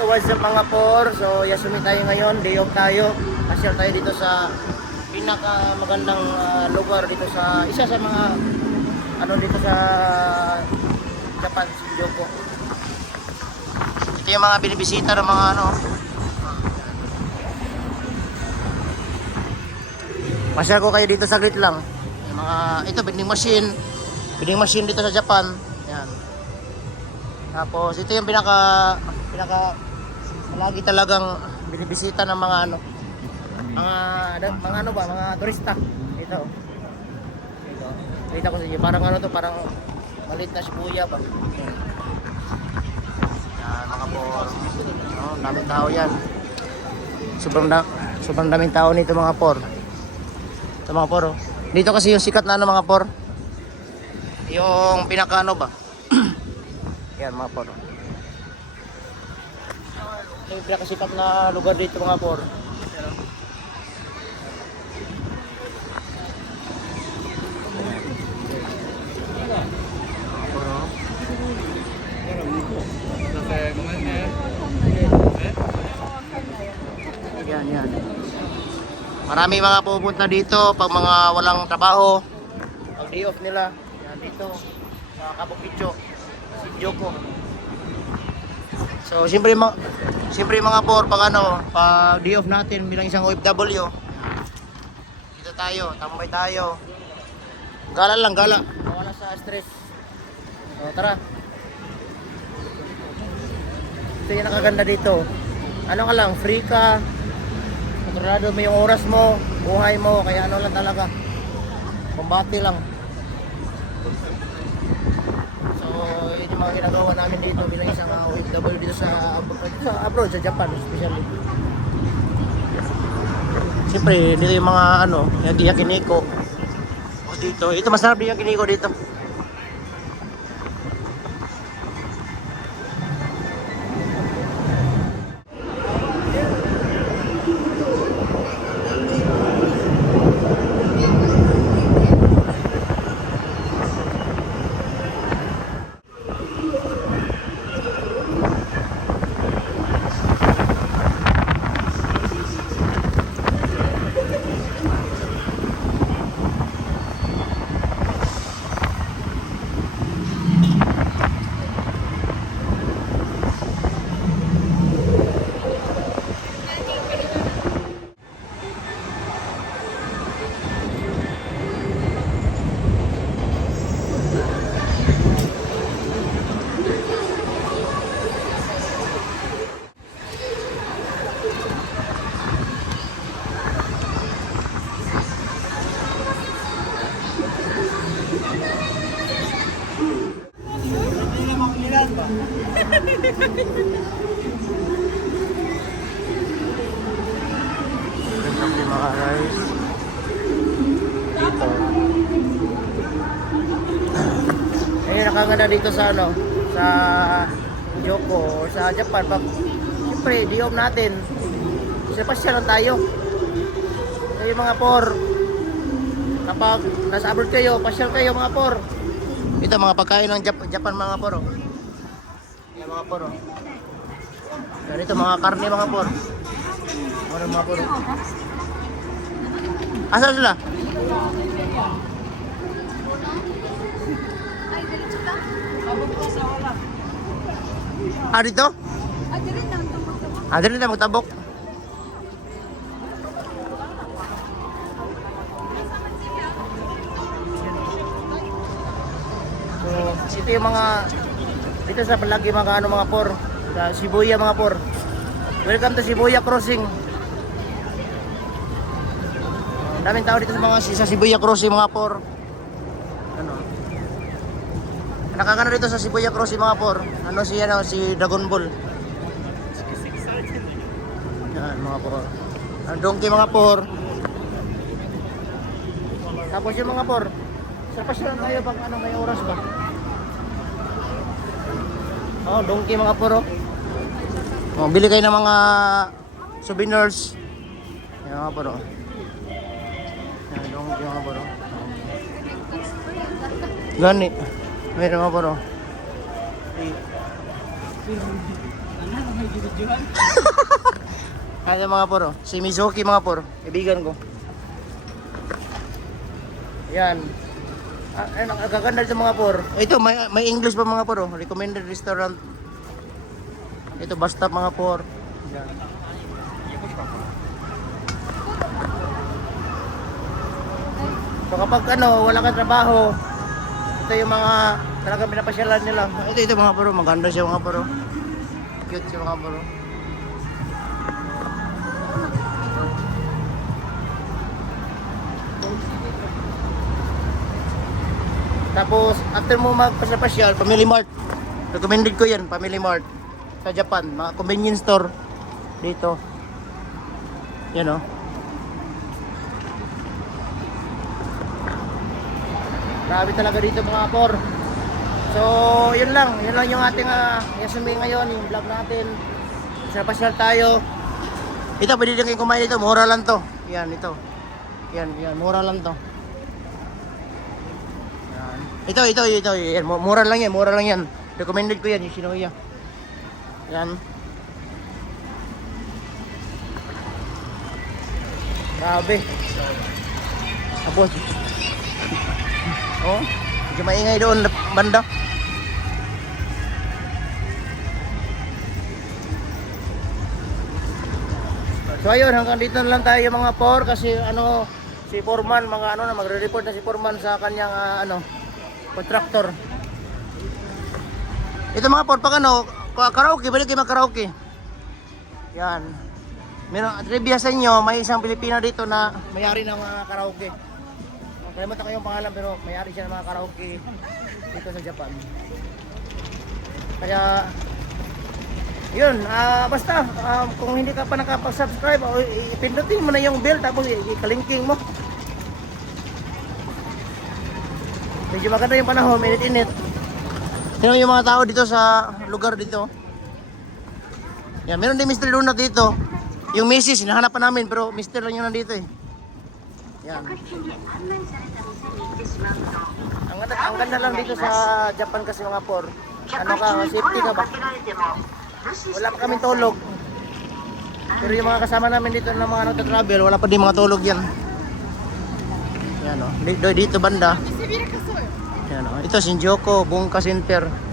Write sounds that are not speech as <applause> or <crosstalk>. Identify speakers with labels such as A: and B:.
A: Yo, what's up mga por? So, Yasumi tayo ngayon, day off tayo. Pasyal tayo dito sa pinaka magandang ah, lugar dito sa isa sa mga ano dito sa Japan, Shinjuku. Ito yung mga binibisita ng mga ano. Pasyal ko kayo dito saglit lang. Yung mga ito vending machine. Vending machine dito sa Japan. Yan. Tapos ito yung pinaka pinaka lagi talagang binibisita ng mga ano mga mga ano ba mga turista dito. Dito. Kita ko sa inyo parang ano to parang maliit na Shibuya ba. Yan mga po. No, daming tao yan. Sobrang da sobrang daming tao nito mga por. Ito mga por. oh. Dito kasi yung sikat na ano mga por. Yung pinaka ano ba? <clears throat> Yan mga por. Ito yung pinakasikat na lugar dito mga por. Yan, yan. Marami mga pupunta dito pag mga walang trabaho. Pag day off nila. Yan dito. Sa Kabukidjo. Shinjuku. So, siyempre mga siyempre mga por pag ano, pag day off natin bilang isang OFW. Dito tayo, tambay tayo. Gala lang, gala. Wala sa stress. So, tara. Ito yung nakaganda dito. Ano ka lang, free ka. Kontrolado mo yung oras mo, buhay mo, kaya ano lang talaga. Kumbati lang. Mga ginagawa namin dito bilang isang uh, OFW dito sa, sa abroad, sa Japan especially. Siyempre, dito yung mga ano, yung yakiniko. O dito, ito masarap din yung yakiniko dito. Gandang di mga guys. Dito. Eh, nakaganda dito sa ano, sa Joko or sa Japan. Pag, siyempre, di off natin. Kasi pasyal lang tayo. Kayo mga por. Kapag nasa abroad kayo, pasyal kayo mga por. Ito mga pagkain ng Jap- Japan mga por. Oh. Yan mga por. Oh. Yan ito mga karne mga por. Ano mga por. oh. Asan sila? Ah, dito? Ah, dito na magtabok. So, ito yung mga dito sa palagi mga ano mga por sa Shibuya mga por. Welcome to Shibuya Crossing. Daming tao dito sa mga sa Shibuya Crossing mga por. Ano? Nakakano dito sa Shibuya Crossing mga por. Ano si ano si Dragon Ball. Yan mga por. Ang donkey mga por. Tapos yung mga por. Sa pasyalan tayo pag ano may oras ba? Oh, donkey mga por. oh. Bili kayo ng mga souvenirs. Yan mga por. oh. Yan, donkey mga por. oh. Gani. Mayroon mga por. oh. <laughs> Kaya mga por, oh. si Mizuki mga por, kaibigan ko. Yan. Ah, ang gaganda dito mga por. Ito, may, may English pa mga por. Oh. Recommended restaurant. Ito, stop mga por. Yan. So kapag ano, wala kang trabaho, ito yung mga talagang pinapasyalan nila. Ito, ito mga puro, maganda siya mga puro. Cute siya mga puro. Tapos, after mo magpasyal, Family Mart. Recommended ko yan, Family Mart. Sa Japan, mga convenience store. Dito. Yan o. Grabe talaga dito mga por. So, yun lang. Yun lang yung ating uh, resume ngayon, yung vlog natin. Sa pasyal tayo. Ito, pwede din kayo kumain dito. Mura lang to. Yan, ito. Yan, yan. Mura lang to. Ito, ito, ito. Yan. mu- Mura lang yan. Mura lang yan. Recommended ko yan, yung Shinoya. Yan. Grabe. Tapos, Oh, medyo maingay doon banda. So ayun, hanggang dito na lang tayo mga por kasi ano si Foreman mga ano na magre-report na si Foreman sa kanyang ah, ano contractor. Ito mga por pag ano ka- karaoke, balik kayo mag-karaoke. Yan. Meron trivia sa inyo, may isang Pilipina dito na may-ari ng mga karaoke. Kalimutan ko yung pangalan pero may-ari siya ng mga karaoke dito sa Japan. Kaya yun, ah basta um, kung hindi ka pa nakapag-subscribe, ipindutin mo na yung bell tapos i- ikalinking mo. Medyo maganda yung panahon, init-init. Tingnan yung mga tao dito sa lugar dito. Yan, meron din Mr. Luna dito. Yung Mrs. hinahanap pa namin pero Mr. lang yung nandito eh. Yan. Ang ganda, ang ganda lang dito sa Japan kasi mga por. Ano ka, safety ka ba? Wala pa kaming tulog. Pero yung mga kasama namin dito ng mga nagta-travel, wala pa din mga tulog yan. Yan o. Dito, dito banda. Yan o. Ito Shinjuku, Bunka Center.